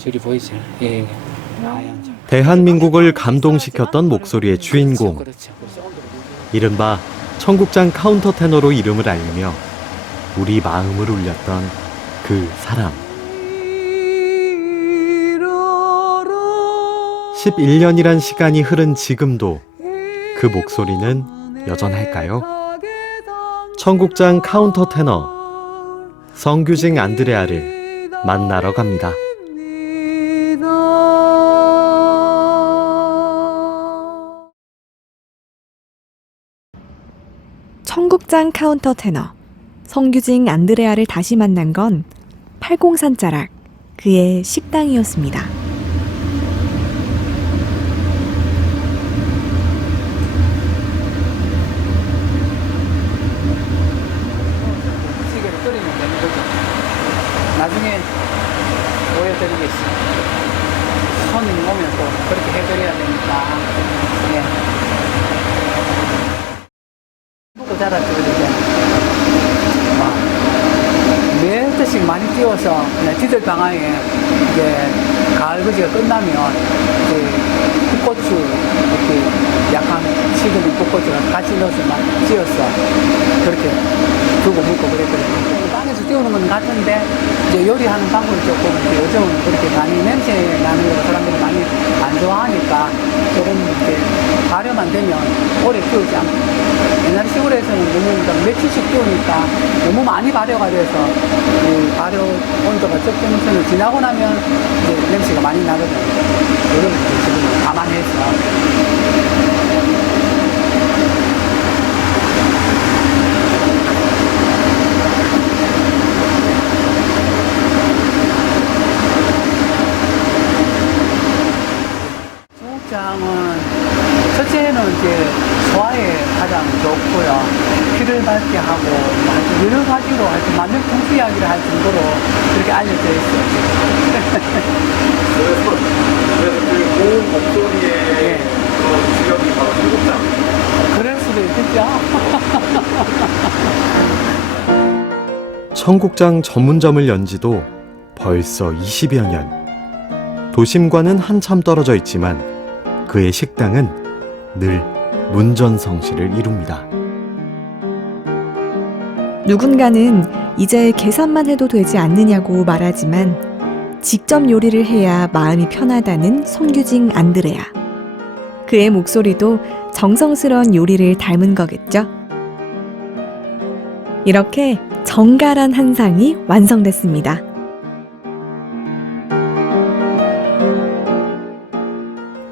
줄이 보이죠? 예, 하얀 줄. 대한민국을 감동시켰던 목소리의 주인공. 그렇죠. 이른바 청국장 카운터 테너로 이름을 알리며 우리 마음을 울렸던 그 사람. 11년이란 시간이 흐른 지금도 그 목소리는 여전할까요? 청국장 카운터 테너 성규징 안드레아를 만나러 갑니다. 청국장 카운터 테너 성규징 안드레아를 다시 만난 건 80산자락 그의 식당이었습니다. 시계를 끓이면 되는 거죠. 나중에 보여드리겠습니다. 손님 오면 또 그렇게 해드려야 되니까. 예. 또 자랐죠, 그러죠. 몇 대씩 많이 띄워서 그냥 지들 방향에 이제 가을 거지가 끝나면 이제 풋고추 이렇게 약간 식은 풋고추를 같이 넣어서 막 찧어서 그렇게 두고 먹고 그랬거든요. 빵에서 띄우는 건 같은데 이제 요리하는 방법이 조금 이제 요즘은 그렇게 많이 냄새 나는 거 사람들이 많이 안 좋아하니까 조금 이렇게 발효만 되면 오래 띄우지 않고 옛날 시골에서는 너무 며칠씩 띄우니까 너무 많이 발효가 돼서 이 발효 온도가 적정선을 지나고 나면 이제 냄새가 많이 나거든요. 이런 것도 지금 감안해서. 청국장은 첫째는 이제 소화에 가장 좋고요. 피를 맑게 하고 하여튼 여러 가지로 하여튼 만병통치 이야기를 할 정도로 그렇게 알려져 있어요. 그래서 그 고운 목소리의 네. 그런 주역이 바로 청국장. 그럴 수도 있겠죠. 청국장 전문점을 연 지도 벌써 20여 년. 도심과는 한참 떨어져 있지만 그의 식당은 늘 문전성시를 이룹니다. 누군가는 이제 계산만 해도 되지 않느냐고 말하지만 직접 요리를 해야 마음이 편하다는 성규징 안드레아. 그의 목소리도 정성스러운 요리를 닮은 거겠죠? 이렇게 정갈한 한 상이 완성됐습니다.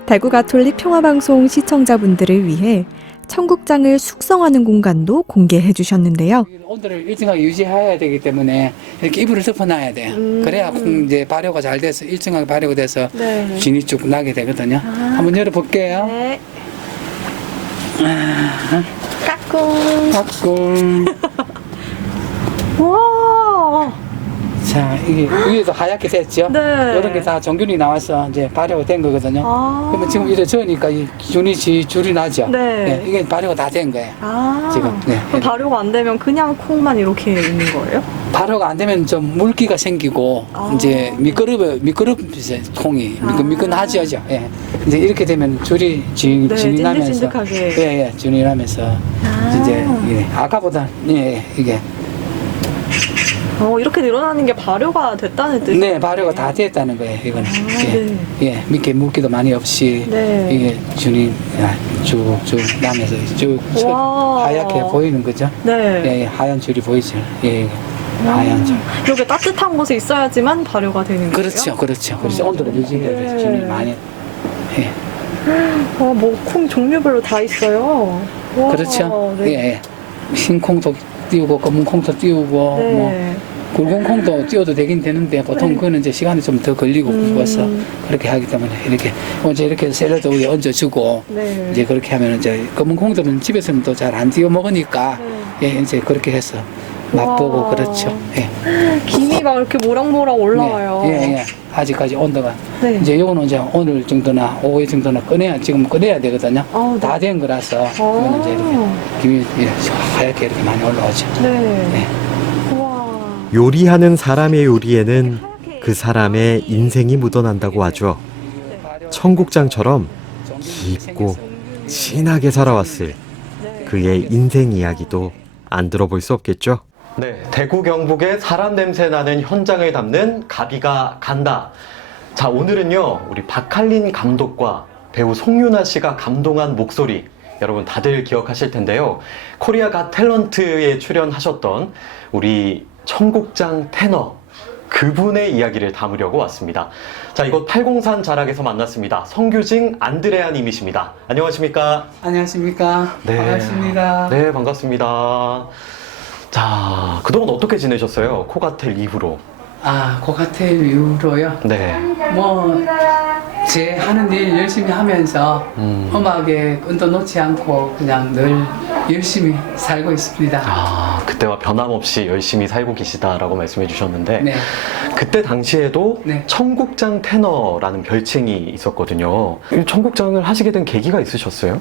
대구 가톨릭 평화방송 시청자분들을 위해 청국장을 숙성하는 공간도 공개해 주셨는데요. 온도를 일정하게 유지해야 되기 때문에 이렇게 이불을 덮어놔야 돼요. 그래야 이제 발효가 잘 돼서 일정하게 발효가 돼서 네. 진이 쭉 나게 되거든요. 한번 열어볼게요. 네. 아, 까꿍. 가끔. 와. 자, 이게 위에도 하얗게 됐죠? 네. 이런 게 다 정균이 나와서 이제 발효가 된 거거든요. 아. 그러면 지금 이래 저으니까 이 줄이 나죠? 네. 이게 발효가 다 된 거예요. 아. 지금. 네. 그럼 발효가 안 되면 그냥 콩만 이렇게 있는 거예요? 발효가 안 되면 좀 물기가 생기고 아. 이제 미끄럽이죠 콩이 미끈하죠. 예. 이제 이렇게 되면 줄이 네, 진이 나면서 찐득찐득하게. 예, 진이 나면서 이제 아까보다 이게 이렇게 늘어나는 게 발효가 됐다는 뜻이에요? 네 발효가 다 됐다는 거예요. 이거는 예, 밑에 물기도 많이 없이 네. 이게 준이 쭉쭉 나면서 쭉 와. 하얗게 보이는 거죠. 네. 예, 하얀 줄이 보이죠. 예, 하얀 줄. 이렇게 따뜻한 곳에 있어야지만 발효가 되는 거예요? 그렇죠. 온도를 유지해야 돼요. 네. 준이 많이. 예. 콩 종류별로 다 있어요. 와, 그렇죠. 네. 예. 흰 콩도 띄우고 검은 콩도 띄우고 뭐 네. 굵은 콩도 띄워도 되긴 되는데 보통 그거는 이제 시간이 좀 더 걸리고 굵어서 그렇게 하기 때문에 이렇게 이제 이렇게 샐러드 위에 얹어주고 네. 이제 그렇게 하면 이제 검은 콩들은 집에서는 또 잘 안 띄워 먹으니까 예 이제 그렇게 해서 맛보고 와. 그렇죠. 예. 김이 막 이렇게 모락모락 올라와요. 예. 아직까지 온도가 네. 이제 요거는 이제 오늘 정도나 오후 정도나 지금 꺼내야 되거든요. 네. 다 된 거라서 이거는 이제 이렇게 김이 이렇게 하얗게 이렇게 많이 올라오죠. 네. 네. 와. 요리하는 사람의 요리에는 그 사람의 인생이 묻어난다고 하죠. 청국장처럼 깊고 진하게 살아왔을 그의 인생 이야기도 안 들어볼 수 없겠죠. 네, 대구 경북의 사람 냄새 나는 현장을 담는 가비가 간다. 자, 오늘은요, 우리 박할린 감독과 배우 송윤아 씨가 감동한 목소리, 여러분 다들 기억하실 텐데요. 코리아 갓 탤런트에 출연하셨던 우리 청국장 테너, 그분의 이야기를 담으려고 왔습니다. 자, 이곳 팔공산 자락에서 만났습니다. 성규징 안드레아 님이십니다. 안녕하십니까? 안녕하십니까? 네. 반갑습니다. 네, 반갑습니다. 자, 그동안 어떻게 지내셨어요? 코가텔 이후로. 고가텔 이후로요. 네. 제 하는 일 열심히 하면서 음악에 끈도 놓지 않고 그냥 늘 열심히 살고 있습니다. 그때와 변함없이 열심히 살고 계시다라고 말씀해 주셨는데, 네. 그때 당시에도 네. 청국장 테너라는 별칭이 있었거든요. 이 청국장을 하시게 된 계기가 있으셨어요?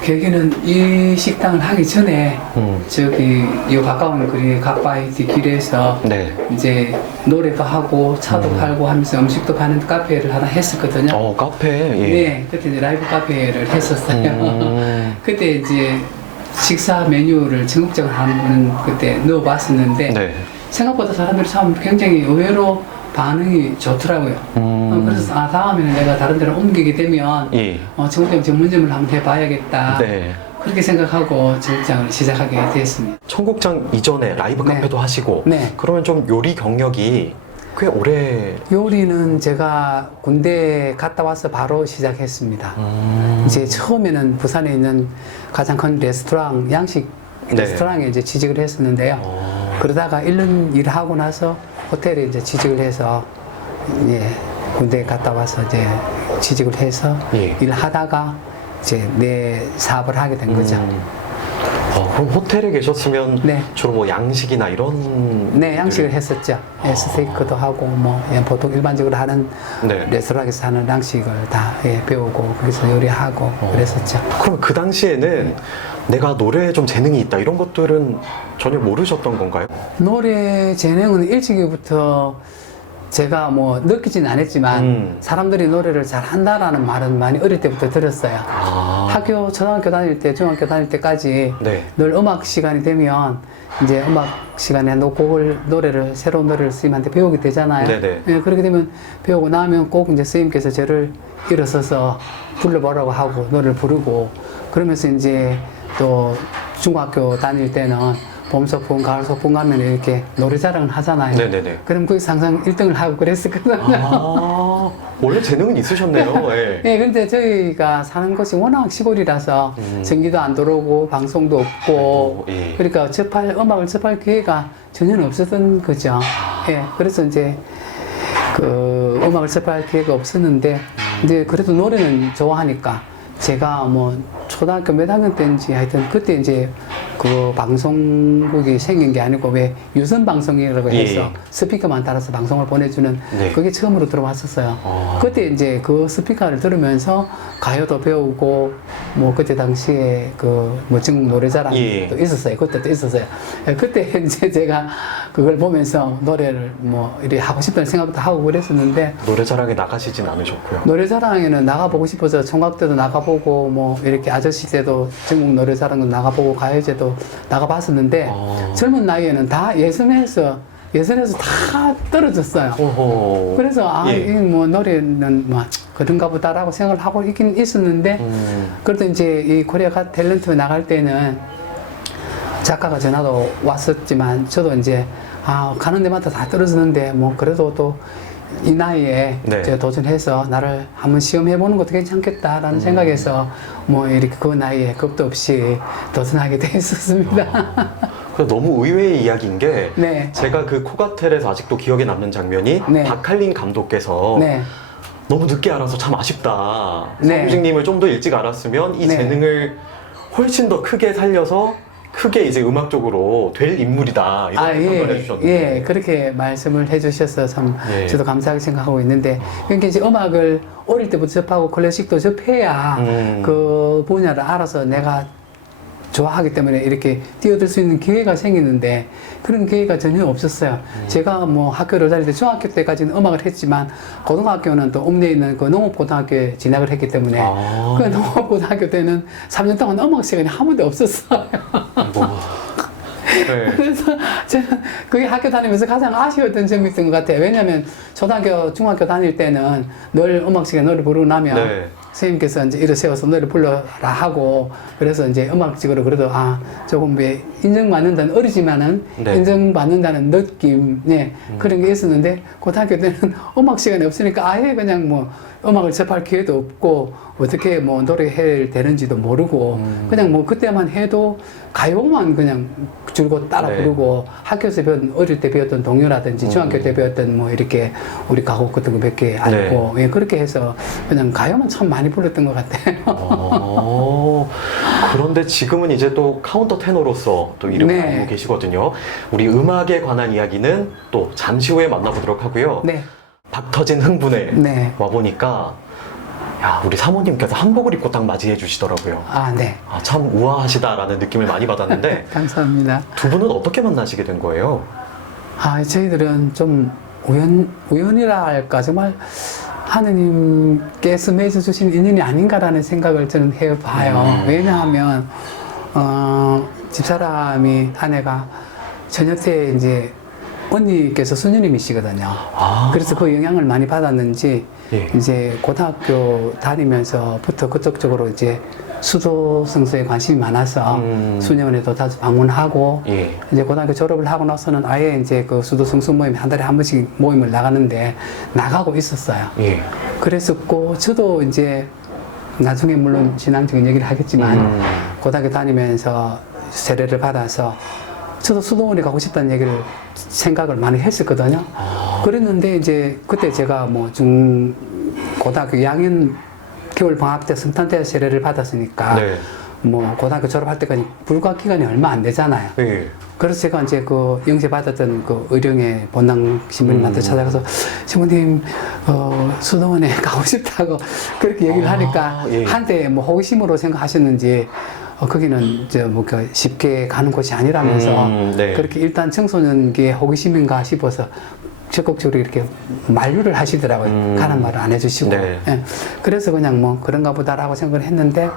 계기는 이 식당을 하기 전에 저기 이 가까운 거리 갓바이티 길에서 네. 이제 노래도 하고 차도 팔고 하면서 음식도 파는 카페를 하나 했었거든요. 카페. 예. 네, 그때 이제 라이브 카페를 했었어요. 음. 그때 이제 식사 메뉴를 청국장을 한번 그때 넣어봤었는데 네. 생각보다 사람들이 참 굉장히 의외로 반응이 좋더라고요. 그래서 다음에는 내가 다른 데로 옮기게 되면 예. 청국장 전문점을 한번 해봐야겠다. 네. 그렇게 생각하고 청국장을 시작하게 됐습니다. 청국장 이전에 라이브 네. 카페도 하시고, 네. 그러면 좀 요리 경력이 꽤 오래. 요리는 제가 군대 갔다 와서 바로 시작했습니다. 이제 처음에는 부산에 있는 가장 큰 레스토랑, 양식 네. 레스토랑에 이제 취직을 했었는데요. 그러다가 1년 일하고 나서 호텔에 이제 취직을 해서, 예, 군대에 갔다 와서 이제 취직을 해서 예. 일하다가 이제 내 사업을 하게 된 거죠. 그럼 호텔에 계셨으면 네. 주로 뭐 양식이나 이런. 네, 양식을 했었죠. 예, 스테이크도 하고, 뭐, 예, 보통 일반적으로 하는 네. 레스토랑에서 하는 양식을 다 예, 배우고, 거기서 요리하고 그랬었죠. 그럼 그 당시에는 내가 노래에 좀 재능이 있다 이런 것들은 전혀 모르셨던 건가요? 노래 재능은 일찍부터 제가 뭐 느끼진 않았지만 사람들이 노래를 잘한다라는 말은 많이 어릴 때부터 들었어요. 학교, 초등학교 다닐 때, 중학교 다닐 때까지 네. 늘 음악 시간이 되면 이제 음악 시간에 노래를, 새로운 노래를 스님한테 배우게 되잖아요. 네네. 예, 그렇게 되면 배우고 나면 꼭 이제 스님께서 저를 일어서서 불러보라고 하고 노래를 부르고 그러면서 이제 또 중학교 다닐 때는 봄 소풍, 가을 소풍 가면 이렇게 노래 자랑을 하잖아요. 네네네. 그럼 거기서 항상 1등을 하고 그랬었거든요. 원래 재능은 있으셨네요. 예. 예, 근데 저희가 사는 곳이 워낙 시골이라서 전기도 안 들어오고 방송도 없고 예. 그러니까 음악을 접할 기회가 전혀 없었던 거죠. 예, 그래서 이제 그 음악을 접할 기회가 없었는데 이제 그래도 노래는 좋아하니까 제가 뭐 초등학교 몇 학년 때인지 하여튼 그때 이제 그 방송국이 생긴 게 아니고 왜 유선 방송이라고 해서 예. 스피커만 달아서 방송을 보내주는 네. 그게 처음으로 들어왔었어요. 그때 이제 그 스피커를 들으면서 가요도 배우고 뭐 그때 당시에 그 뭐 전국 노래자랑도 예. 있었어요. 그때도 있었어요. 예, 그때 이제 제가 그걸 보면서 노래를 뭐 이렇게 하고 싶다는 생각도 하고 그랬었는데 노래자랑에 나가시진 않으셨고요. 노래자랑에는 나가보고 싶어서 총각 때도 나가보고 뭐 이렇게 아저씨 때도 전국 노래자랑도 나가보고 가요제도 나가봤었는데 젊은 나이에는 다 예선에서 다 떨어졌어요. 오호. 그래서 예. 이 뭐 노래는 뭐 그런가 보다라고 생각을 하고 있긴 있었는데 그래도 이제 이 코리아 갓 탤런트 나갈 때는 작가가 전화도 왔었지만 저도 이제 가는 데마다 다 떨어지는데 뭐 그래도 또 이 나이에 네. 제가 도전해서 나를 한번 시험해보는 것도 괜찮겠다라는 생각에서 뭐 이렇게 그 나이에 겁도 없이 도전하게 됐었습니다. 너무 의외의 이야기인 게 네. 제가 그 코가텔에서 아직도 기억에 남는 장면이 네. 박할린 감독께서 네. 너무 늦게 알아서 참 아쉽다. 네. 성규직님을 좀 더 일찍 알았으면 이 네. 재능을 훨씬 더 크게 살려서 크게 이제 음악적으로 될 인물이다. 이런 평가를 해주셨는데. 예, 그렇게 말씀을 해주셔서 참 예. 저도 감사하게 생각하고 있는데, 그러니까 이제 음악을 어릴 때부터 접하고 클래식도 접해야 그 분야를 알아서 내가 좋아하기 때문에 이렇게 뛰어들 수 있는 기회가 생기는데 그런 기회가 전혀 없었어요. 제가 뭐 학교를 다닐 때 중학교 때까지는 음악을 했지만 고등학교는 또 읍내에 있는 그 농업고등학교에 진학을 했기 때문에 그 농업고등학교 때는 3년 동안 음악 시간이 한 번도 없었어요. 네. 그래서 저는 그게 학교 다니면서 가장 아쉬웠던 점이 있던 것 같아요. 왜냐하면 초등학교, 중학교 다닐 때는 늘 음악 시간에 노래 부르고 나면 네. 선생님께서 이제 일어 세워서 노래 불러라 하고 그래서 이제 음악적으로 그래도 조금 왜 인정받는다는 어리지만은 네. 인정받는다는 느낌 그런 게 있었는데 고등학교 때는 음악 시간이 없으니까 아예 그냥 뭐 음악을 접할 기회도 없고 어떻게 뭐 노래해야 되는지도 모르고 그냥 뭐 그때만 해도 가요만 그냥 줄곧 따라 네. 부르고 학교에서 어릴 때 배웠던 동요라든지 중학교 때 배웠던 뭐 이렇게 우리 가곡 같은 거 몇 개 알고 예, 그렇게 해서 그냥 가요만 참 많이 불렀던 것 같아요. 그런데 지금은 이제 또 카운터 테너로서 또 이름을 네. 알고 계시거든요. 우리 음악에 관한 이야기는 또 잠시 후에 만나보도록 하고요. 네. 박터진 흥분에 네. 와보니까 야, 우리 사모님께서 한복을 입고 딱 맞이해 주시더라고요. 네. 참 우아하시다라는 느낌을 많이 받았는데 감사합니다. 두 분은 어떻게 만나시게 된 거예요? 저희들은 좀 우연이라 할까 정말 하느님께서 맺어주신 인연이 아닌가라는 생각을 저는 해봐요. 왜냐하면 집사람이 아내가 저녁 때 이제 언니께서 수녀님이시거든요. 그래서 그 영향을 많이 받았는지 예. 이제 고등학교 다니면서부터 그쪽 쪽으로 이제 수도 성서에 관심이 많아서 수녀원에도 자주 방문하고 예. 이제 고등학교 졸업을 하고 나서는 아예 이제 그 수도 성수 모임 한 달에 한 번씩 모임을 나가는데 나가고 있었어요. 예. 그랬었고 저도 이제 나중에 물론 신앙적인 얘기를 하겠지만 고등학교 다니면서 세례를 받아서 저도 수도원에 가고 싶다는 얘기를 생각을 많이 했었거든요. 그랬는데 이제 그때 제가 뭐 고등학교 2학년 겨울 방학 때 성탄 때 세례를 받았으니까 네. 뭐 고등학교 졸업할 때까지 불과 기간이 얼마 안 되잖아요. 예. 그래서 제가 이제 그 영세 받았던 그 의령의 본당 신부님한테 찾아가서 신부님 수도원에 가고 싶다고 그렇게 얘기를 하니까 예. 한때 뭐 호기심으로 생각하셨는지 거기는 그 쉽게 가는 곳이 아니라면서 네. 그렇게 일단 청소년기에 호기심인가 싶어서 적극적으로 이렇게 만류를 하시더라고요. 가는 말을 안 해주시고. 네. 예. 그래서 그냥 뭐 그런가 보다라고 생각을 했는데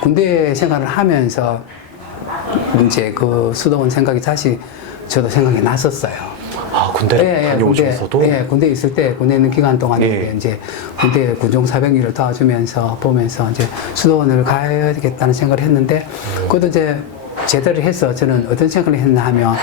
군대 생활을 하면서 이제 그 수도원 생각이 다시 저도 생각이 났었어요. 군대 다녀오셔서도? 군대에 있을 때, 군대에 있는 기간 동안에 예. 이제 군대 군종사병일을 도와주면서 보면서 이제 수도원을 가야 되겠다는 생각을 했는데, 그것도 이제 제대로 해서 저는 어떤 생각을 했나 하면,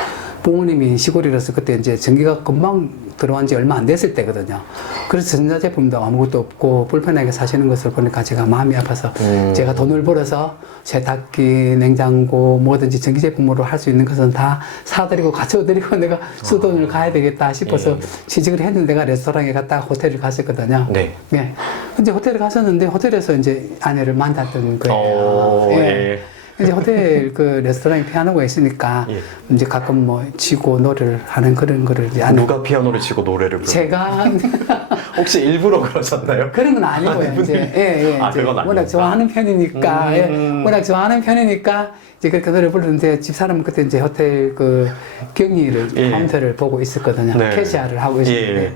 부모님이 시골이라서 그때 이제 전기가 금방 들어온 지 얼마 안 됐을 때거든요. 그래서 전자제품도 아무것도 없고 불편하게 사시는 것을 보니까 제가 마음이 아파서 제가 돈을 벌어서 세탁기, 냉장고, 뭐든지 전기제품으로 할 수 있는 것은 다 사드리고 갖춰드리고 내가 수도원을 가야 되겠다 싶어서 취직을 했는데 내가 레스토랑에 갔다가 호텔을 갔었거든요. 네. 네. 근데 호텔에 갔었는데 호텔에서 이제 아내를 만났던 거예요. 예. 이제 호텔 그 레스토랑에 피아노가 있으니까 예. 이제 가끔 뭐 치고 노래를 하는 그런 거를 이제 누가 피아노를 치고 노래를 부르는 제가 혹시 일부러 그러셨나요? 그런 건 아니고요. 이제 이제 그건 아니니까. 워낙 좋아하는 편이니까 워낙 좋아하는 편이니까 이제 그렇게 노래 부르는데 집사람은 그때 이제 호텔 그 경리를 카운터를 보고 있었거든요. 네. 캐시아를 하고 있었는데. 예.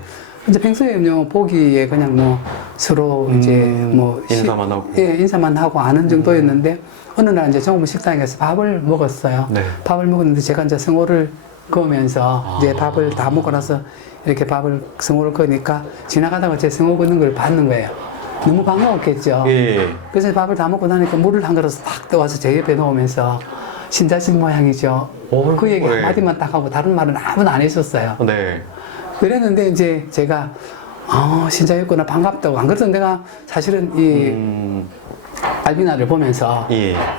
이제 평소에 뭐 보기에 그냥 뭐 서로 이제 뭐 인사만 하고. 인사만 하고 아는 정도였는데 어느 날 이제 정부 식당에 가서 밥을 먹었어요. 네. 밥을 먹었는데 제가 이제 성호를 그으면서 이제 밥을 다 먹고 나서 이렇게 성호를 그으니까 지나가다가 제 성호 긋는 걸 봤는 거예요. 너무 반가웠겠죠. 예. 그래서 밥을 다 먹고 나니까 물을 한 그릇 딱 떠와서 제 옆에 놓으면서 신자신 모양이죠. 그 얘기 한마디만 딱 하고 다른 말은 아무도 안 했었어요. 네. 그랬는데 이제 제가 신자였구나 반갑다고 안 그래도 내가 사실은 이 알비나를 보면서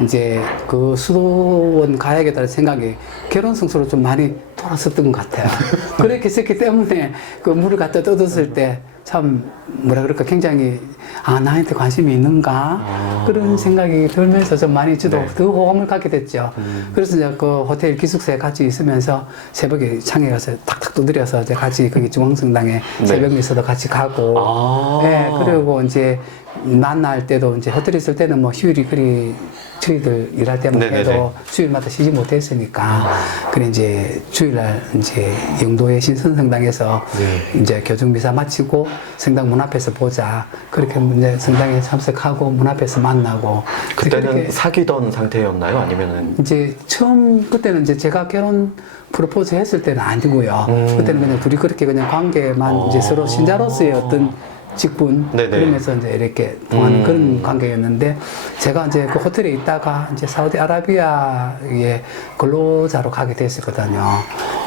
이제 그 수도원 가야겠다는 생각이 결혼 성수로 좀 많이 돌았었던 것 같아요. 그렇게 했었기 때문에 그 물을 갖다 뜯었을 때 참 뭐라 그럴까 굉장히 나한테 관심이 있는가 그런 생각이 들면서 좀 많이 저도 더 호감을 갖게 됐죠. 그래서 이제 그 호텔 기숙사에 같이 있으면서 새벽에 창에 가서 탁탁 두드려서 이제 같이 거기 중앙성당에 새벽 미사도 같이 가고 그리고 이제 만날 때도 이제 호텔에 있을 때는 뭐 휴일이 그리 저희들 일할 때만 네네네. 해도 주일마다 쉬지 못했으니까 그래 이제 주일날 이제 영도의 신선성당에서 네. 이제 교정미사 마치고 성당 문 앞에서 보자. 그렇게 이제 성당에 참석하고 문 앞에서 만나고 그때는 그렇게 사귀던 상태였나요? 아니면은 이제 처음 그때는 이제 제가 결혼 프로포즈 했을 때는 아니고요. 그때는 그냥 둘이 그렇게 그냥 관계만 이제 서로 신자로서의 어떤 직분 네네. 그러면서 이제 이렇게 통하는 그런 관계였는데 제가 이제 그 호텔에 있다가 이제 사우디아라비아에 근로자로 가게 됐었거든요.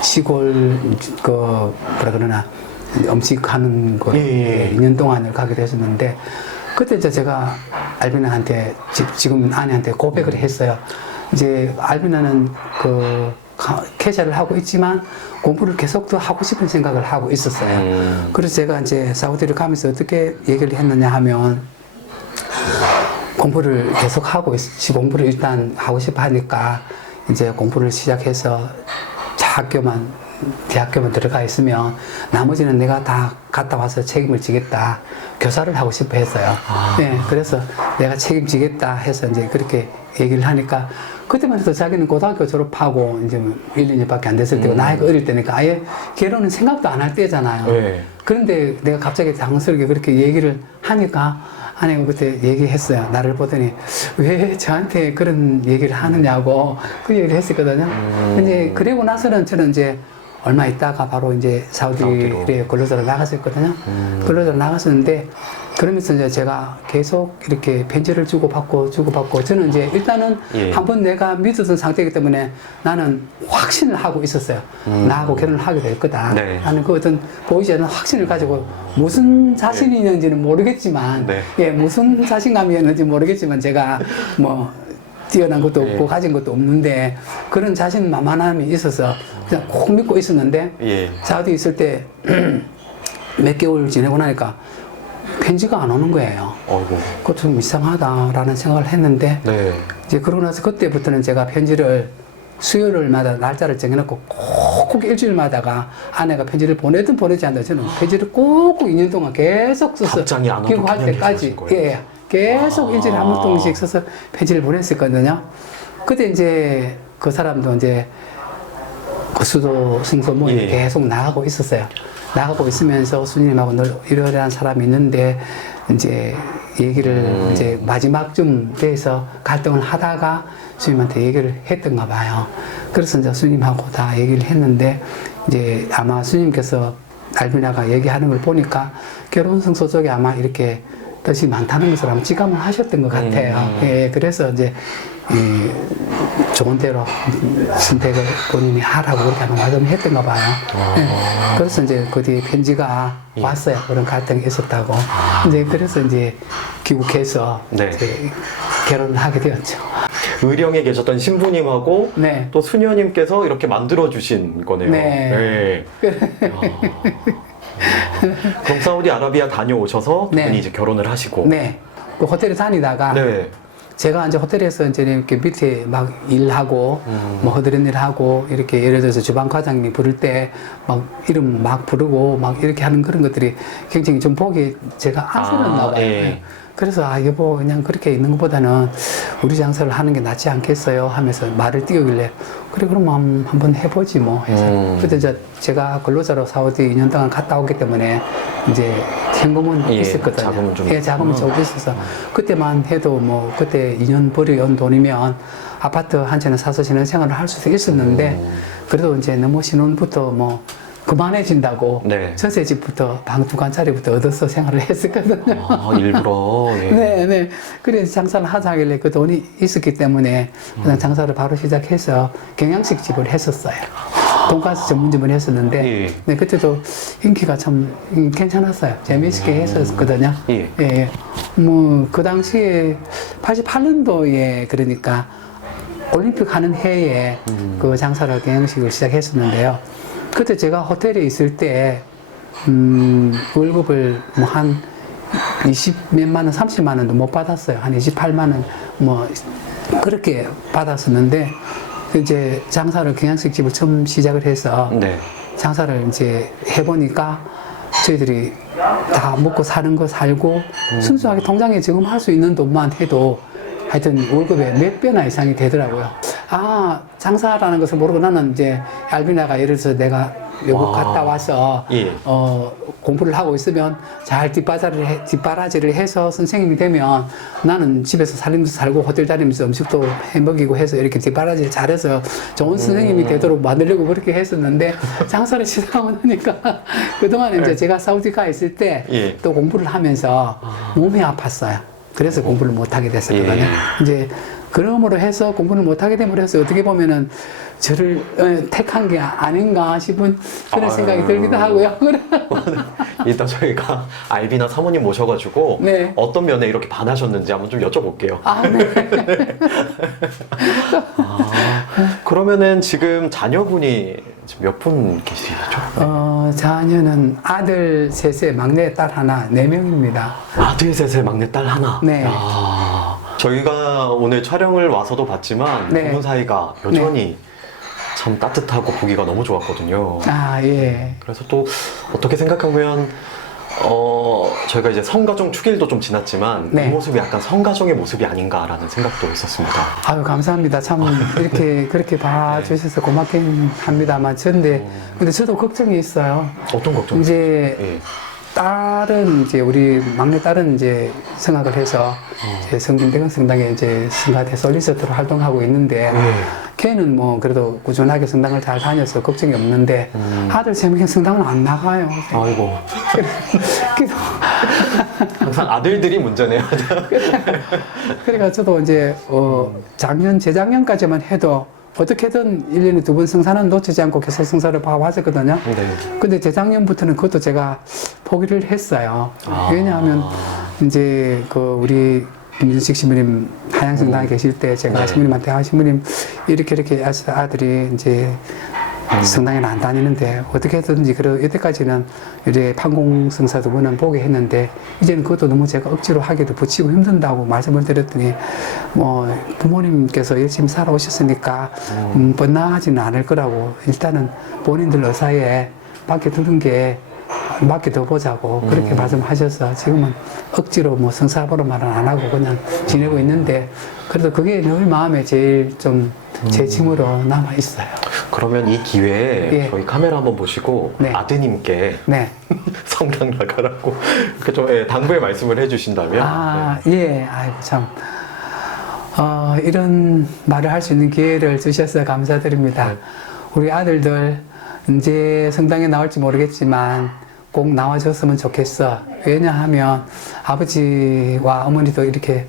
시골 그 뭐라 그러나 음식하는 거 예, 예. 2년 동안을 가게 됐었는데 그때 이제 제가 알비나한테 지금 아내한테 고백을 했어요. 이제 알비나는 그 캐샤를 하고 있지만 공부를 계속 더 하고 싶은 생각을 하고 있었어요. 그래서 제가 이제 사우디를 가면서 어떻게 얘기를 했느냐 하면 공부를 계속 하고 공부를 일단 하고 싶어 하니까 이제 공부를 시작해서 대학교만 들어가 있으면 나머지는 내가 다 갔다 와서 책임을 지겠다. 교사를 하고 싶어 했어요. 네, 그래서 내가 책임지겠다 해서 이제 그렇게 얘기를 하니까 그때만 해도 자기는 고등학교 졸업하고 이제 1, 2년밖에 안 됐을 때고 나이가 어릴 때니까 아예 결혼은 생각도 안 할 때잖아요. 네. 그런데 내가 갑자기 당스럽게 그렇게 얘기를 하니까 아내가 그때 얘기했어요. 나를 보더니 왜 저한테 그런 얘기를 하느냐고 그 얘기를 했었거든요. 근데 그러고 나서는 저는 이제 얼마 있다가 바로 이제 사우디에 근로자로 나갔었거든요. 근로자로 나갔었는데 그러면서 이제 제가 계속 이렇게 편지를 주고받고 저는 이제 일단은 예. 한번 내가 믿었던 상태이기 때문에 나는 확신을 하고 있었어요. 나하고 결혼을 하게 될 거다. 네. 나는 그 어떤 보이지 않는 확신을 가지고 무슨 자신이 있는지는 모르겠지만 네. 예, 무슨 자신감이었는지 모르겠지만 제가 뭐 뛰어난 것도 없고 예. 가진 것도 없는데 그런 자신만만함이 있어서 그냥 꼭 믿고 있었는데 예. 사우디 있을 때 몇 개월 지내고 나니까 편지가 안 오는 거예요. 어이구. 그거 좀 이상하다라는 생각을 했는데 네. 이제 그러고 나서 그때부터는 제가 편지를 수요일마다 날짜를 정해놓고 꼭 일주일마다가 아내가 편지를 보내든 보내지 않든 저는 편지를 꼭꼭 2년 동안 계속 써서 답장이 안 와도 귀국할 그냥 때까지 읽으신 거예요? 예, 계속 일주일에 한 번씩 써서 편지를 보냈었거든요. 그때 이제 그 사람도 이제 그 수도 승소 모임에 예. 계속 나가고 있었어요. 나가고 있으면서 수님하고 늘 이러이러한 사람이 있는데 이제 얘기를 이제 마지막쯤 돼서 갈등을 하다가 수님한테 얘기를 했던가 봐요. 그래서 이제 수님하고 다 얘기를 했는데 이제 아마 수님께서 알비나가 얘기하는 걸 보니까 결혼 성소 쪽에 아마 이렇게 뜻이 많다는 것을 아마 직감을 하셨던 것 같아요. 예, 그래서 이제 좋은 대로 선택을 본인이 하라고 그렇게 아마 말씀을 했던가 봐요. 예, 그래서 이제 그 뒤에 편지가 왔어요. 그런 갈등이 있었다고. 이제 그래서 이제 귀국해서 네. 이제 결혼을 하게 되었죠. 의령에 계셨던 신부님하고 네. 또 수녀님께서 이렇게 만들어 주신 거네요. 네. 그럼 사우디아라비아 다녀오셔서 두 네. 분이 이제 결혼을 하시고. 네. 그 호텔에 다니다가 네. 제가 이제 호텔에서 이제 이렇게 밑에 막 일하고 뭐 허드렛 일하고 이렇게 예를 들어서 주방 과장님이 부를 때 막 이름 막 부르고 막 이렇게 하는 그런 것들이 굉장히 좀 보기 제가 안쓰럽나 봐요. 예. 그래서 여보 그냥 그렇게 있는 것보다는 우리 장사를 하는 게 낫지 않겠어요 하면서 말을 띄우길래 그래 그럼 한번 해보지 뭐 해서 그때 이제 제가 근로자로 사우디 2년 동안 갔다 오기 때문에 이제 현금은 예, 있었거든요. 자금은 좀 예, 자금은 좀 있어서 그때만 해도 뭐 그때 2년 벌이온 돈이면 아파트 한 채는 사서 지내는 생활을 할 수도 있었는데 그래도 이제 너무 신혼부터 뭐 그만해진다고 네. 전세집부터 방 2칸짜리부터 얻어서 생활을 했었거든요. 아, 일부러. 예. 네, 네. 그래서 장사를 하자길래 그 돈이 있었기 때문에 그냥 장사를 바로 시작해서 경양식 집을 했었어요. 돈가스 전문점을 했었는데, 예. 네, 그때도 인기가 참 괜찮았어요. 재미있게 했었거든요. 예. 예. 뭐, 그 당시에 88년도에 그러니까 올림픽 하는 해에 그 장사를 경양식을 시작했었는데요. 그때 제가 호텔에 있을 때, 월급을 뭐 한 20몇만 원, 30만 원도 못 받았어요. 한 28만 원, 뭐, 그렇게 받았었는데, 이제 장사를 경양식 집을 처음 시작을 해서, 네. 장사를 이제 해보니까, 저희들이 다 먹고 사는 거 살고 순수하게 통장에 지금 할 수 있는 돈만 해도 하여튼 월급의 몇 배나 이상이 되더라고요. 아, 장사라는 것을 모르고 나는 이제 알비나가 예를 들어서 내가 외국 갔다 와서 예. 공부를 하고 있으면 잘 뒷바라지를 해서 선생님이 되면 나는 집에서 살림도 살고 호텔 다니면서 음식도 해 먹이고 해서 이렇게 뒷바라지를 잘해서 좋은 선생님이 되도록 만들려고 그렇게 했었는데 장사를 시작하고 나니까 그동안 이제 제가 사우디 가 있을 때 예. 또 공부를 하면서 몸이 아팠어요. 그래서 공부를 못하게 됐었거든요. 이제 그러므로 해서 공부를 못하게 됨으로 해서 어떻게 보면은 저를 택한 게 아닌가 싶은 그런 생각이 들기도 하고요. 일단 저희가 알비나 사모님 모셔가지고 네. 어떤 면에 이렇게 반하셨는지 한번 좀 여쭤볼게요. 아, 네. 그러면은 지금 자녀분이 지금 몇 분 계시죠? 자녀는 아들 셋에 막내 딸 하나, 4명입니다. 아들 셋에 막내 딸 하나. 네. 야, 저희가 오늘 촬영을 와서도 봤지만 네. 두 분 사이가 여전히 참 따뜻하고 보기가 너무 좋았거든요. 아, 예. 그래서 또 어떻게 생각하면 저희가 이제 성가정 축일도 좀 지났지만 네. 이 모습이 약간 성가정의 모습이 아닌가라는 생각도 있었습니다. 아유, 감사합니다. 참, 이렇게, 그렇게 봐주셔서 고맙긴 합니다만, 근데 저도 걱정이 있어요. 어떤 걱정? 이제, 예. 딸은 이제 우리 막내 딸은 이제 성악을 해서 이제 성균대관 성당에 이제 성가대 솔리스트로 활동하고 있는데 걔는 뭐 그래도 꾸준하게 성당을 잘 다녀서 걱정이 없는데 아들 3명이 성당을 안 나가요. 아이고. 그래서 항상 아들들이 문제네요. 그러니까 저도 이제 재작년까지만 해도 어떻게든 1년에 2번 성사는 놓치지 않고 계속 성사를 봐왔었거든요. 네. 근데 재작년부터는 그것도 제가 포기를 했어요. 왜냐하면 이제 그 우리 김준식 신부님 한양성당에 계실 때 제가 네. 신부님한테 신부님 이렇게 아들이 이제 성당에는 안 다니는데 어떻게든지 그래도 이때까지는 이제 판공성사 2번은 보게 했는데 이제는 그것도 너무 제가 억지로 하기도 붙이고 힘든다고 말씀을 드렸더니 뭐 부모님께서 열심히 살아오셨으니까 뻔나하지는 않을 거라고 일단은 본인들 의사에 맡겨두는 게 맡겨둬보자고 그렇게 말씀하셔서 지금은 억지로 뭐 성사보러 말은 안 하고 그냥 지내고 있는데 그래도 그게 늘 마음에 제일 좀 제 짐으로 남아 있어요. 그러면 이 기회에 예. 저희 카메라 한번 보시고 네. 아드님께 네. 성당 나가라고 이렇게 좀 당부의 말씀을 해주신다면 아, 예. 아이고, 참. 이런 말을 할 수 있는 기회를 주셔서 감사드립니다. 네. 우리 아들들, 이제 성당에 나올지 모르겠지만 꼭 나와줬으면 좋겠어. 왜냐하면 아버지와 어머니도 이렇게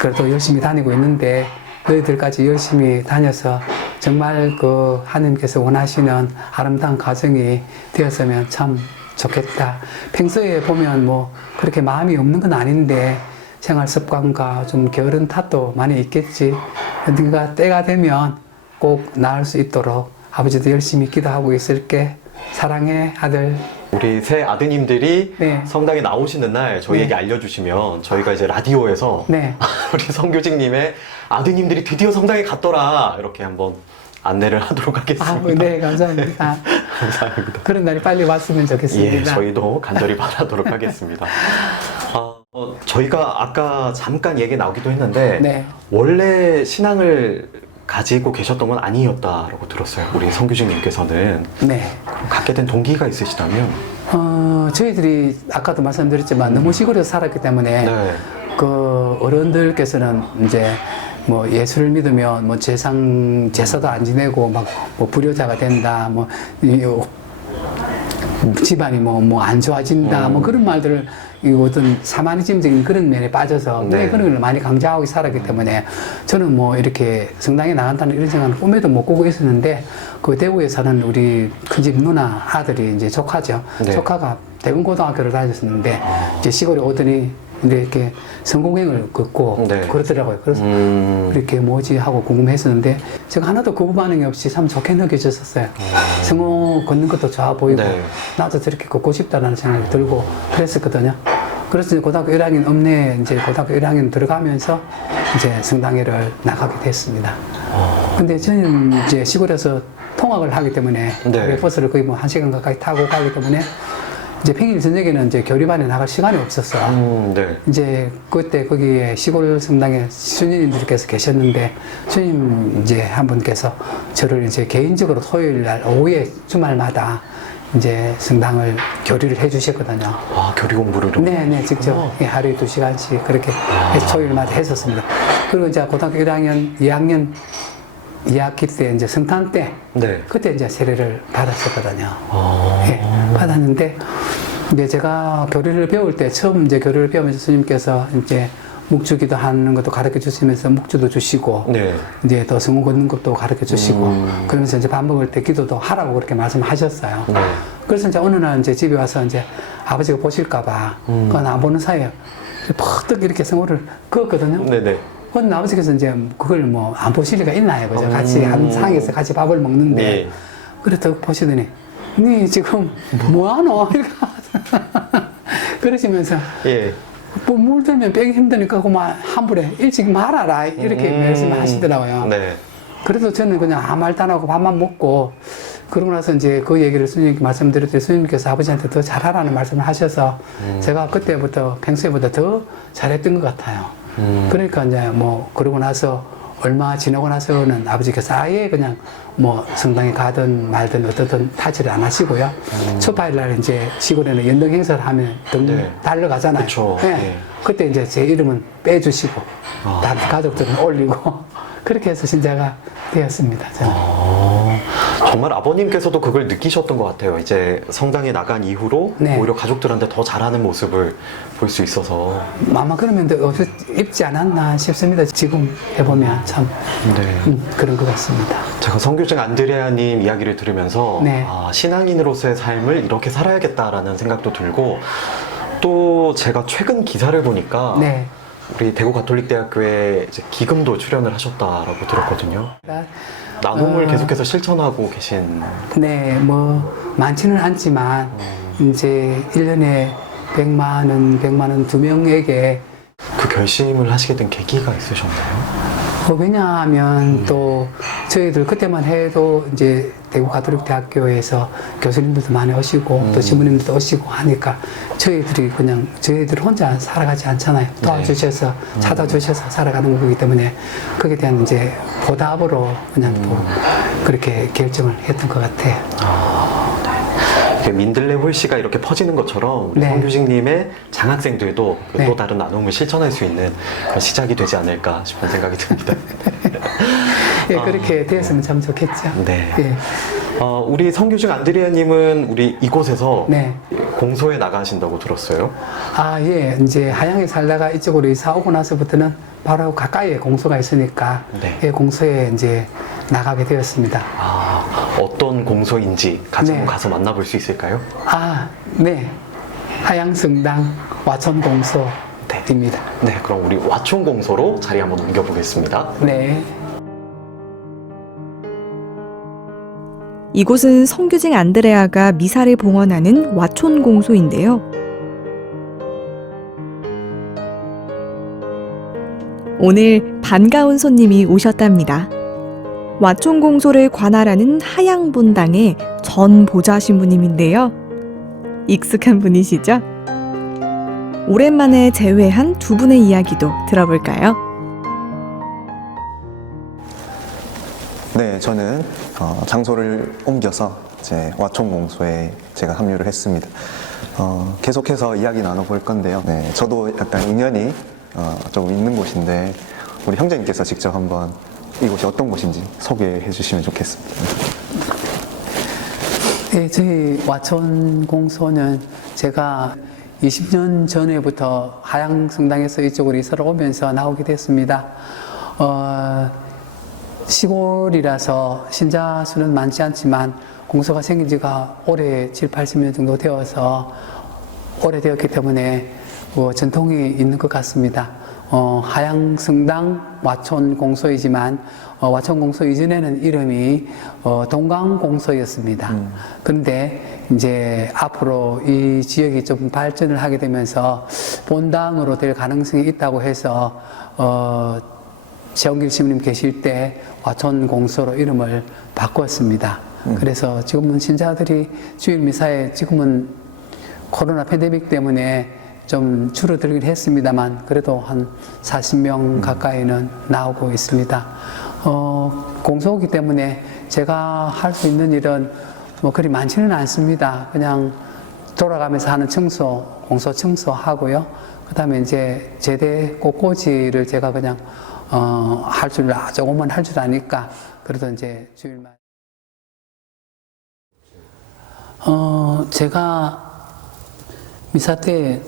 그래도 열심히 다니고 있는데 너희들까지 열심히 다녀서 정말 그 하나님께서 원하시는 아름다운 가정이 되었으면 참 좋겠다. 평소에 보면 뭐 그렇게 마음이 없는 건 아닌데 생활 습관과 좀 게으른 탓도 많이 있겠지. 네가 때가 되면 꼭 나을 수 있도록 아버지도 열심히 기도하고 있을게. 사랑해, 아들. 우리 새 아드님들이 네. 성당에 나오시는 날 저희에게 네. 알려주시면 저희가 이제 라디오에서 네. 우리 성교직님의 아드님들이 드디어 성당에 갔더라 이렇게 한번 안내를 하도록 하겠습니다. 네, 감사합니다. 감사합니다. 그런 날이 빨리 왔으면 좋겠습니다. 예, 저희도 간절히 바라도록 하겠습니다. 저희가 아까 잠깐 얘기 나오기도 했는데 네. 원래 신앙을 가지고 계셨던 건 아니었다라고 들었어요. 우리 성교직님께서는 네. 갖게 된 동기가 있으시다면? 저희들이 아까도 말씀드렸지만 너무 시골에서 살았기 때문에 네. 그 어른들께서는 이제 뭐 예수를 믿으면 뭐 제사도 안 지내고 막 뭐 불효자가 된다, 뭐 집안이 뭐 안 좋아진다, 뭐 그런 말들을 이 어떤 사마니즘적인 그런 면에 빠져서 네. 그런 걸 많이 강조하고 살았기 때문에 저는 뭐 이렇게 성당에 나간다는 이런 생각은 꿈에도 못 꾸고 있었는데 그 대구에 사는 우리 큰집 누나 아들이 이제 조카죠. 네. 조카가 대군고등학교를 다녔었는데 이제 시골에 오더니 이렇게 성공행을 긋고 네. 그러더라고요. 그래서 이렇게 뭐지 하고 궁금했었는데 제가 하나도 거부 반응이 없이 참 좋게 느껴졌었어요. 성공 걷는 것도 좋아 보이고 네. 나도 저렇게 걷고 싶다는 생각이 들고 그랬었거든요. 그래서 고등학교 1학년 읍내에 이제 고등학교 1학년 들어가면서 이제 성당회를 나가게 됐습니다. 근데 저는 이제 시골에서 통학을 하기 때문에 네. 버스를 거의 뭐 1시간 가까이 타고 가기 때문에 이제 평일 저녁에는 이제 교리반에 나갈 시간이 없었어요. 네. 이제 그때 거기에 시골 성당에 수녀님들께서 계셨는데 수님 이제 한 분께서 저를 이제 개인적으로 토요일 날 오후에 주말마다 이제 성당을 교리를 해주셨거든요. 아, 교리 공부를. 네, 직접 예, 하루에 2시간씩 그렇게 해서 토요일마다 했었습니다. 그리고 이제 고등학교 1학년, 2학년 2학기 때 이제 성탄 때 네. 그때 이제 세례를 받았었거든요. 아. 예, 받았는데 이제 제가 교리를 배울 때 처음 이제 교리를 배우면서 스님께서 이제 묵주기도 하는 것도 가르쳐 주시면서 묵주도 주시고 네. 이제 또 성우 걷는 것도 가르쳐 주시고 그러면서 이제 밥 먹을 때 기도도 하라고 그렇게 말씀하셨어요. 네. 그래서 이제 어느 날 이제 집에 와서 이제 아버지가 보실까봐 그건 안 보는 사이에 퍽뜩 이렇게 성우를 그었거든요. 네네. 그건 아버지께서 이제 그걸 뭐 안 보실 리가 있나요? 그죠? 같이 한 상에서 같이 밥을 먹는데. 네. 그래 더 보시더니, 니 지금 뭐하노? 그러시면서, 예. 뭐 물들면 빼기 힘드니까 그만 한 불에 일찍 말아라. 이렇게 말씀하시더라고요. 네. 그래도 저는 그냥 아무 말도 안 하고 밥만 먹고, 그러고 나서 이제 그 얘기를 스님께 말씀드렸더니 스님께서 아버지한테 더 잘하라는 말씀을 하셔서 제가 그때부터 평소에보다 더 잘했던 것 같아요. 그러니까 이제 뭐 그러고 나서 얼마 지나고 나서는 아버지께서 아예 그냥 뭐 성당에 가든 말든 어떻든 타지를 안 하시고요. 초파일 날 이제 시골에는 연등 행사를 하면 등 네. 달려가잖아요. 그쵸. 네. 네. 그때 이제 제 이름은 빼주시고 다른 가족들은 올리고 그렇게 해서 신자가 되었습니다. 저는. 정말 아버님께서도 그걸 느끼셨던 것 같아요. 이제 성당에 나간 이후로 네. 오히려 가족들한테 더 잘하는 모습을 볼 수 있어서. 아마 그러면 더 입지 않았나 싶습니다. 지금 해보면 참 네. 그런 것 같습니다. 제가 성교생 안드레아님 이야기를 들으면서 네. 아, 신앙인으로서의 삶을 이렇게 살아야겠다라는 생각도 들고 또 제가 최근 기사를 보니까 네. 우리 대구 가톨릭대학교에 이제 기금도 출연을 하셨다라고 들었거든요. 나눔을 계속해서 실천하고 계신. 네, 뭐 많지는 않지만 이제 1년에 100만 원 2명에게 그 결심을 하시게 된 계기가 있으셨나요? 왜냐하면 또 저희들 그때만 해도 이제 대구 가톨릭대학교에서 교수님들도 많이 오시고 또 신부님들도 오시고 하니까 저희들이 그냥 저희들 혼자 살아가지 않잖아요. 도와주셔서 찾아주셔서 살아가는 거기 때문에 거기에 대한 이제 보답으로 그냥 또 그렇게 결정을 했던 것 같아요. 민들레 홀씨가 이렇게 퍼지는 것처럼 우리 네. 성규식님의 장학생들도 그 네. 또 다른 나눔을 실천할 수 있는 그런 시작이 되지 않을까 싶은 생각이 듭니다. 예, 그렇게 되었으면 참 좋겠죠. 네. 예. 우리 성규식 안드레아님은 우리 이곳에서 네. 공소에 나가신다고 들었어요. 아, 예. 이제 하양에 살다가 이쪽으로 이사 오고 나서부터는 바로 가까이에 공소가 있으니까 네. 예, 공소에 이제 나가게 되었습니다. 어떤 공소인지 같이 네. 한번 가서 만나볼 수 있을까요? 아, 네. 하양성당 와천공소입니다. 네, 그럼 우리 와촌 공소로 자리 한번 옮겨보겠습니다. 네. 이곳은 성규직 안드레아가 미사를 봉헌하는 와촌 공소인데요. 오늘 반가운 손님이 오셨답니다. 와촌 공소를 관할하는 하양분당의 전 보좌 신부님인데요. 익숙한 분이시죠? 오랜만에 재회한 두 분의 이야기도 들어볼까요? 네, 저는 장소를 옮겨서 이제 와촌공소에 제가 합류를 했습니다. 계속해서 이야기 나눠볼 건데요. 네, 저도 약간 인연이 좀 있는 곳인데 우리 형제님께서 직접 한번 이곳이 어떤 곳인지 소개해 주시면 좋겠습니다. 네, 저희 와촌공소는 제가 20년 전에부터 하양성당에서 이쪽으로 이사를 오면서 나오게 됐습니다. 시골이라서 신자 수는 많지 않지만 공소가 생긴 지가 올해 7, 80년 정도 되어서 오래되었기 때문에 전통이 있는 것 같습니다. 하양성당 와촌공소이지만 와촌공소 이전에는 이름이 동강공소였습니다. 그런데 이제 앞으로 이 지역이 좀 발전을 하게 되면서 본당으로 될 가능성이 있다고 해서 최원길 신부님 계실 때 와촌공소로 이름을 바꿨습니다. 그래서 지금은 신자들이 주일 미사에 지금은 코로나 팬데믹 때문에 좀 줄어들긴 했습니다만 그래도 한 40명 가까이는 나오고 있습니다. 공소기 때문에 제가 할 수 있는 일은 뭐 그리 많지는 않습니다. 그냥 돌아가면서 하는 청소, 공소 청소하고요. 그 다음에 이제 제대 꽃꽂이를 제가 그냥 조금만 할 줄 아니까 그래도 이제 주일만. 제가 미사 때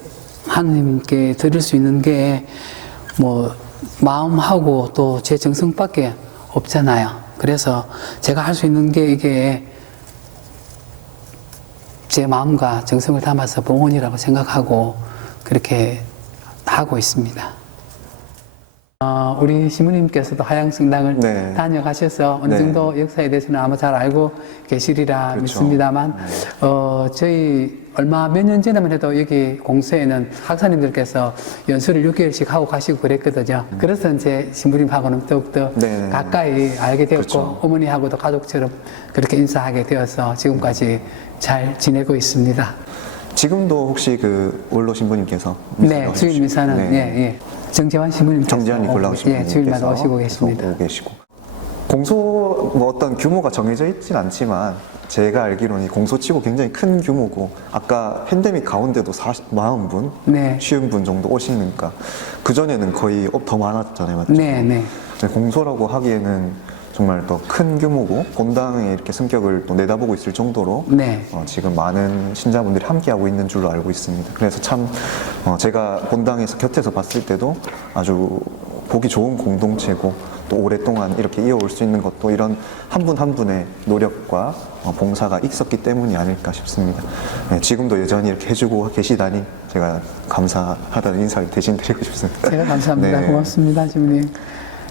하나님께 드릴 수 있는 게 뭐 마음하고 또 제 정성밖에 없잖아요. 그래서 제가 할 수 있는 게 이게 제 마음과 정성을 담아서 봉헌이라고 생각하고 그렇게 하고 있습니다. 우리 시부님께서도 하양성당을 네. 다녀가셔서 어느 네. 정도 역사에 대해서는 아마 잘 알고 계시리라 그렇죠. 믿습니다만, 저희 몇 년 전에만 해도 여기 공소에는 학사님들께서 연수를 6개월씩 하고 가시고 그랬거든요. 그래서 이제 신부님하고는 더욱더 네. 가까이 알게 되었고, 그렇죠. 어머니하고도 가족처럼 그렇게 인사하게 되어서 지금까지 잘 지내고 있습니다. 지금도 혹시 그 원로 신부님께서 네, 주일 미사는 네. 예. 정재환 신부님께서 정재환 니콜라우 신부님께서 주일마다 오시고 계십니다. 오고 계시고 공소 뭐 어떤 규모가 정해져 있진 않지만 제가 알기로는 이 공소치고 굉장히 큰 규모고 아까 팬데믹 가운데도 40분 네. 50분 정도 오시니까 그 전에는 거의 더 많았잖아요, 맞죠? 네, 네. 공소라고 하기에는 정말 더 큰 규모고 본당의 이렇게 성격을 또 내다보고 있을 정도로 네. 지금 많은 신자분들이 함께하고 있는 줄로 알고 있습니다. 그래서 참 제가 본당에서 곁에서 봤을 때도 아주 보기 좋은 공동체고 또 오랫동안 이렇게 이어올 수 있는 것도 이런 한 분 한 분의 노력과 봉사가 있었기 때문이 아닐까 싶습니다. 네, 지금도 여전히 이렇게 해주고 계시다니 제가 감사하다는 인사를 대신 드리고 싶습니다. 제가 감사합니다. 네. 고맙습니다, 주님.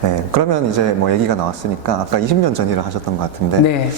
네, 그러면 이제 뭐 얘기가 나왔으니까 아까 20년 전이라 하셨던 것 같은데 네.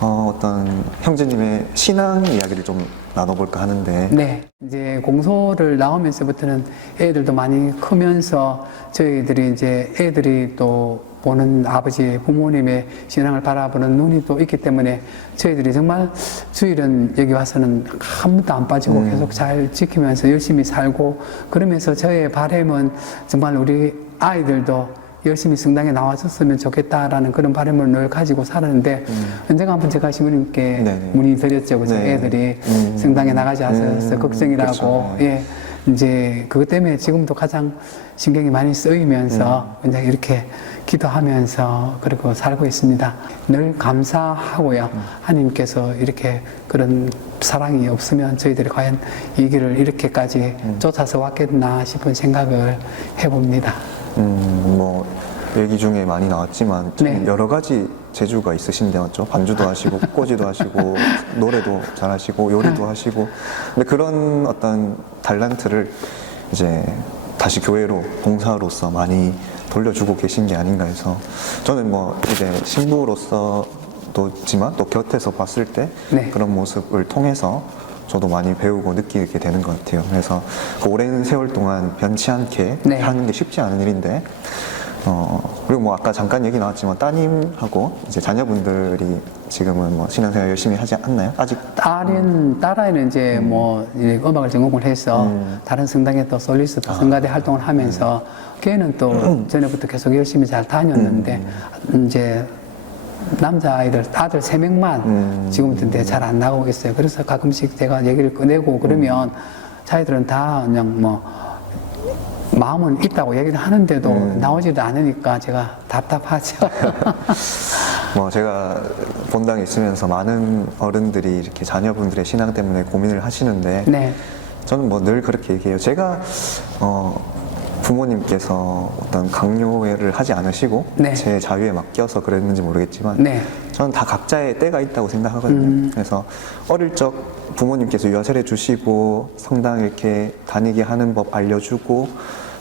어떤 형제님의 신앙 이야기를 좀 나눠볼까 하는데 네. 이제 공소를 나오면서부터는 애들도 많이 크면서 저희들이 이제 애들이 또 보는 아버지 부모님의 신앙을 바라보는 눈이 또 있기 때문에 저희들이 정말 주일은 여기 와서는 한 번도 안 빠지고 계속 잘 지키면서 열심히 살고 그러면서 저의 바람은 정말 우리 아이들도 열심히 성당에 나와줬으면 좋겠다라는 그런 바람을 늘 가지고 살았는데 언젠가 한번 제가 시부님께 네네. 문의드렸죠. 그래서 네. 애들이 성당에 나가지 않아서 걱정이라고. 그렇죠. 예. 이제 그것 때문에 지금도 가장 신경이 많이 쓰이면서 그냥 이렇게 기도하면서 그리고 살고 있습니다. 늘 감사하고요. 하나님께서 이렇게 그런 사랑이 없으면 저희들이 과연 이 길을 이렇게까지 쫓아서 왔겠나 싶은 생각을 해봅니다. 뭐 얘기 중에 많이 나왔지만 참 네. 여러 가지 재주가 있으신데 맞죠? 반주도 하시고 꽃꽂이도 하시고 노래도 잘하시고 요리도 하시고 근데 그런 어떤 달란트를 이제 다시 교회로 봉사로서 많이 돌려주고 계신 게 아닌가 해서 저는 뭐 이제 신부로서도지만 또 곁에서 봤을 때 네. 그런 모습을 통해서 저도 많이 배우고 느끼게 되는 것 같아요. 그래서 그 오랜 세월 동안 변치 않게 네. 하는 게 쉽지 않은 일인데, 그리고 뭐 아까 잠깐 얘기 나왔지만 따님하고 이제 자녀분들이 지금은 뭐 신앙생활 열심히 하지 않나요? 아직? 딸아이는 이제 뭐 이제 음악을 전공을 해서 다른 성당에 또 솔리스트 성가대 활동을 하면서 걔는 또 전에부터 계속 열심히 잘 다녔는데 이제 남자아이들 아들 3명만 지금부터 잘 안 나오고 있어요. 그래서 가끔씩 제가 얘기를 꺼내고 그러면 자기들은 다 그냥 뭐 마음은 있다고 얘기를 하는데도 나오지도 않으니까 제가 답답하죠. 뭐 제가 본당에 있으면서 많은 어른들이 이렇게 자녀분들의 신앙 때문에 고민을 하시는데 네. 저는 뭐 늘 그렇게 얘기해요. 제가 부모님께서 어떤 강요를 하지 않으시고 네. 제 자유에 맡겨서 그랬는지 모르겠지만 네. 저는 다 각자의 때가 있다고 생각하거든요. 그래서 어릴 적 부모님께서 유아세례 주시고 성당 이렇게 다니게 하는 법 알려주고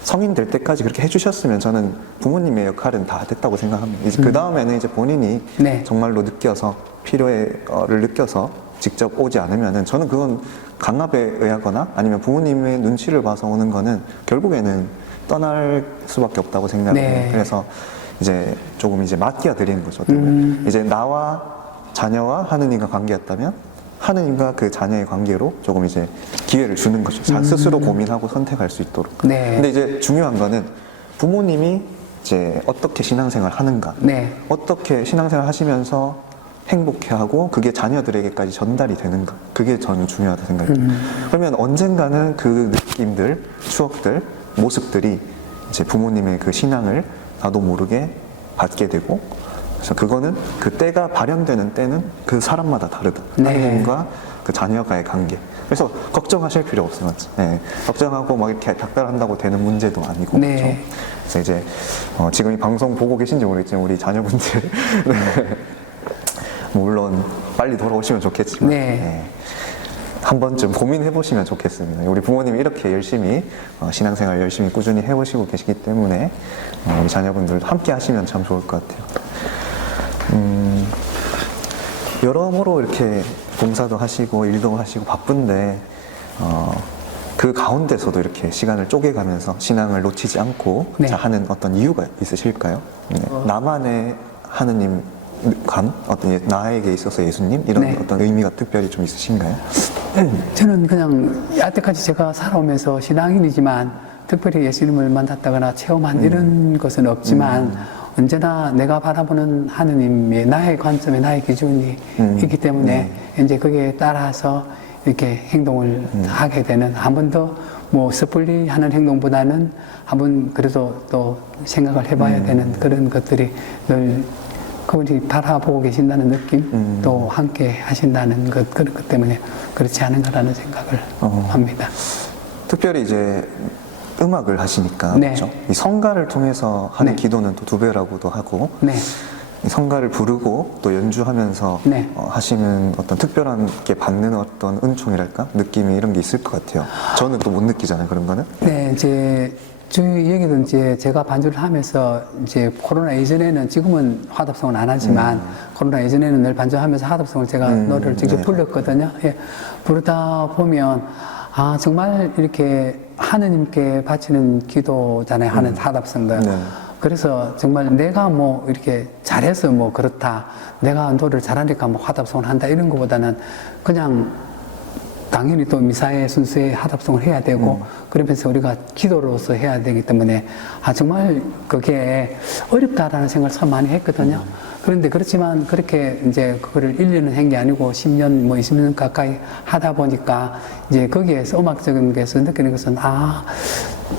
성인 될 때까지 그렇게 해주셨으면 저는 부모님의 역할은 다 됐다고 생각합니다. 이제 그 다음에는 이제 본인이 네. 정말로 느껴서 필요를 느껴서 직접 오지 않으면은 저는 그건 강압에 의하거나 아니면 부모님의 눈치를 봐서 오는 거는 결국에는 떠날 수밖에 없다고 생각해요. 네. 그래서 이제 조금 이제 맡겨 드리는 거죠. 이제 나와 자녀와 하느님과 관계였다면 하느님과 그 자녀의 관계로 조금 이제 기회를 주는 거죠. 스스로 고민하고 선택할 수 있도록. 네. 근데 이제 중요한 거는 부모님이 이제 어떻게 신앙생활 하는가, 네. 어떻게 신앙생활 하시면서 행복해하고 그게 자녀들에게까지 전달이 되는가, 그게 저는 중요하다 생각해요. 그러면 언젠가는 그 느낌들, 추억들, 모습들이 이제 부모님의 그 신앙을 나도 모르게 받게 되고, 그래서 그거는 그 때가 발현되는 때는 그 사람마다 다르다. 네. 하나님과 그 자녀가의 관계. 그래서 걱정하실 필요 없어요. 네. 걱정하고 막 이렇게 닥달한다고 되는 문제도 아니고. 네. 그렇죠? 그래서 이제 지금 이 방송 보고 계신지 모르겠지만 우리 자녀분들 네. 물론 빨리 돌아오시면 좋겠지만 네. 네. 한 번쯤 고민해 보시면 좋겠습니다. 우리 부모님이 이렇게 열심히 신앙생활 열심히 꾸준히 해오시고 계시기 때문에 우리 자녀분들도 함께 하시면 참 좋을 것 같아요. 여러모로 이렇게 봉사도 하시고 일도 하시고 바쁜데 그 가운데서도 이렇게 시간을 쪼개가면서 신앙을 놓치지 않고 네. 하는 어떤 이유가 있으실까요? 네. 나만의 하느님 감, 어떤 나에게 있어서 예수님 이런 네. 어떤 의미가 특별히 좀 있으신가요? 저는 그냥 여태까지 제가 살아오면서 신앙인이지만 특별히 예수님을 만났다거나 체험한 이런 것은 없지만 언제나 내가 바라보는 하느님의 나의 관점에 나의 기준이 있기 때문에 이제 거기에 따라서 이렇게 행동을 하게 되는, 한 번 더 뭐 섣불리 하는 행동보다는 한번 그래도 또 생각을 해봐야 되는 그런 것들이 늘 그분이 바라보고 계신다는 느낌, 또 함께 하신다는 것, 그런 것 때문에 그렇지 않은가라는 생각을 합니다. 특별히 이제 음악을 하시니까 네. 그렇죠? 이 성가를 통해서 하는 네. 기도는 또 2배라고도 하고 네. 이 성가를 부르고 또 연주하면서 네. 하시는 어떤 특별한 게 받는 어떤 은총이랄까 느낌이 이런 게 있을 것 같아요. 저는 또 못 느끼잖아요, 그런 거는. 네, 이제 저희 여기도 이제 제가 반주를 하면서 이제 코로나 이전에는, 지금은 화답송은 안 하지만 코로나 이전에는 늘 반주하면서 화답송을 제가 노래를 직접 네. 불렀거든요. 예, 부르다 보면 아 정말 이렇게 하느님께 바치는 기도잖아요. 하는 화답송도. 네. 그래서 정말 내가 뭐 이렇게 잘해서 뭐 그렇다, 내가 노래를 잘하니까 뭐 화답송을 한다 이런 것보다는 그냥 당연히 또 미사의 순수의 화답송을 해야 되고 그러면서 우리가 기도로서 해야 되기 때문에 아 정말 그게 어렵다라는 생각을 참 많이 했거든요. 그런데 그렇지만 그렇게 이제 그거를 1년은 한 게 아니고 10년 뭐 20년 가까이 하다 보니까 이제 거기에서 음악적인 데서 느끼는 것은 아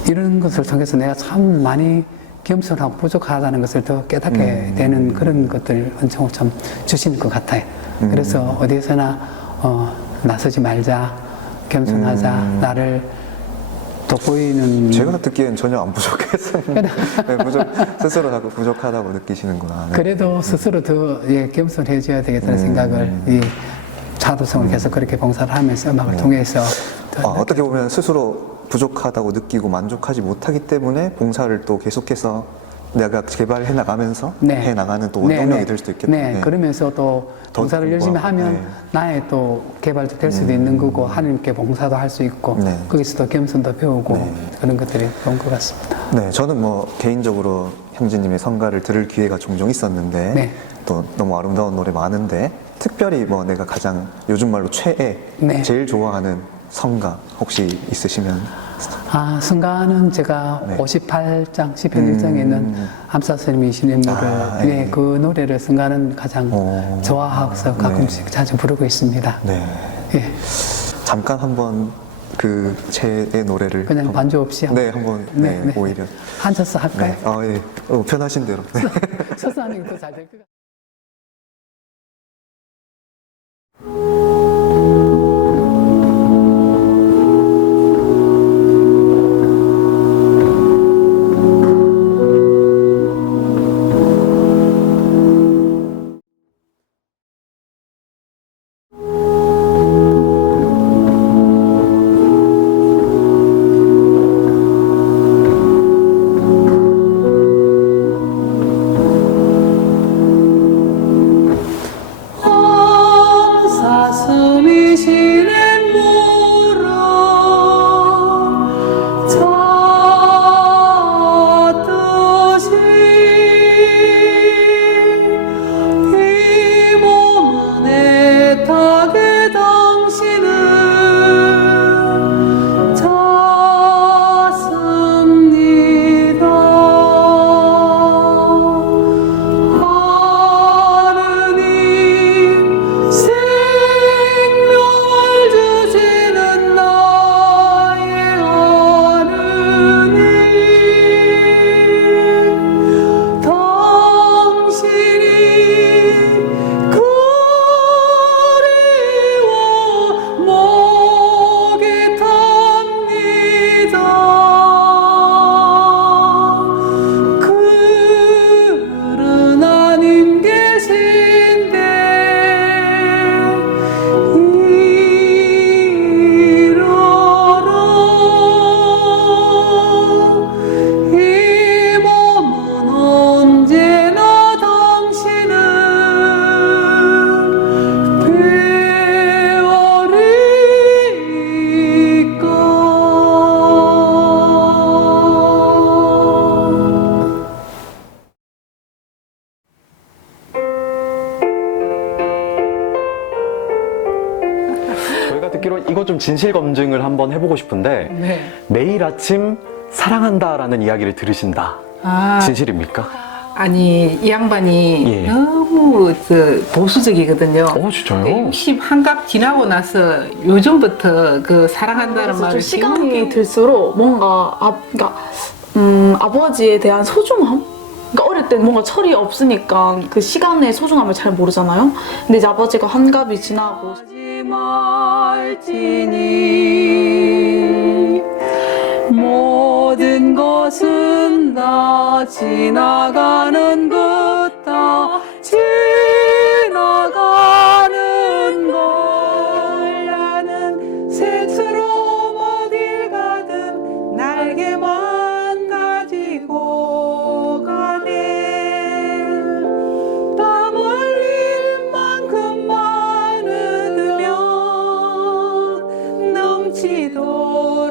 이런 것을 통해서 내가 참 많이 겸손하고 부족하다는 것을 더 깨닫게 되는 그런 것들 은총을 참 주시는 것 같아요. 그래서 어디에서나 나서지 말자, 겸손하자, 나를 돋보이는. 제가 듣기엔 전혀 안 부족했습니다. 네, 스스로 자꾸 부족하다고 느끼시는구나. 네. 그래도 스스로 더 겸손해져야 되겠다는 생각을 이 자도성을 계속 그렇게 봉사를 하면서 음악을 통해서 어떻게 보면 스스로 부족하다고 느끼고 만족하지 못하기 때문에 봉사를 또 계속해서 내가 개발해 나가면서 해 나가는 또 원동력이 될 수도 있겠다. 네, 그러면서 또 더 봉사를 열심히 하면 네. 나의 또 개발도 될 수도 있는 거고 하나님께 봉사도 할 수 있고 네. 거기서 또 겸손도 배우고 그런 것들이 좋은 것 같습니다. 네, 저는 뭐 개인적으로 형제님의 성가를 들을 기회가 종종 있었는데 네. 또 너무 아름다운 노래 많은데 특별히 뭐 내가 가장 요즘 말로 최애, 네. 제일 좋아하는 성가 혹시 있으시면 아, 성가는 제가 58장, 시편 1장에 있는 암사스님이 시는 노래, 네, 그 노래를 성가는 가장 좋아하고서 가끔씩 자주 부르고 있습니다. 네. 예, 잠깐 한번 그 최애 노래를 그냥 반주 없이 한번. 네, 한번 네, 오히려 앉아서 할까요? 네. 아, 예. 편하신 대로. 네. 서서 하는 게 더 잘 될 것 같아요. 사사 듣기로 이거 좀 진실 검증을 한번 해보고 싶은데 네. 매일 아침 사랑한다라는 이야기를 들으신다. 아, 진실입니까? 아니 이 양반이 예. 너무 보수적이거든요. 진짜요? 60 한갑 지나고 나서 요즘부터 그 사랑한다는 그래서 좀 말을 시간이 되게 들수록 뭔가 그러니까 아버지에 대한 소중함? 그러니까 어릴 땐 뭔가 철이 없으니까 그 시간의 소중함을 잘 모르잖아요. 근데 이제 아버지가 한갑이 지나고 말지니 모든 것은 다 지나가는 것다 지나가는 걸 나는 새처럼 어딜 가든 날개만 가지고 가네 땀 흘릴 만큼만 얻으면 넘치도록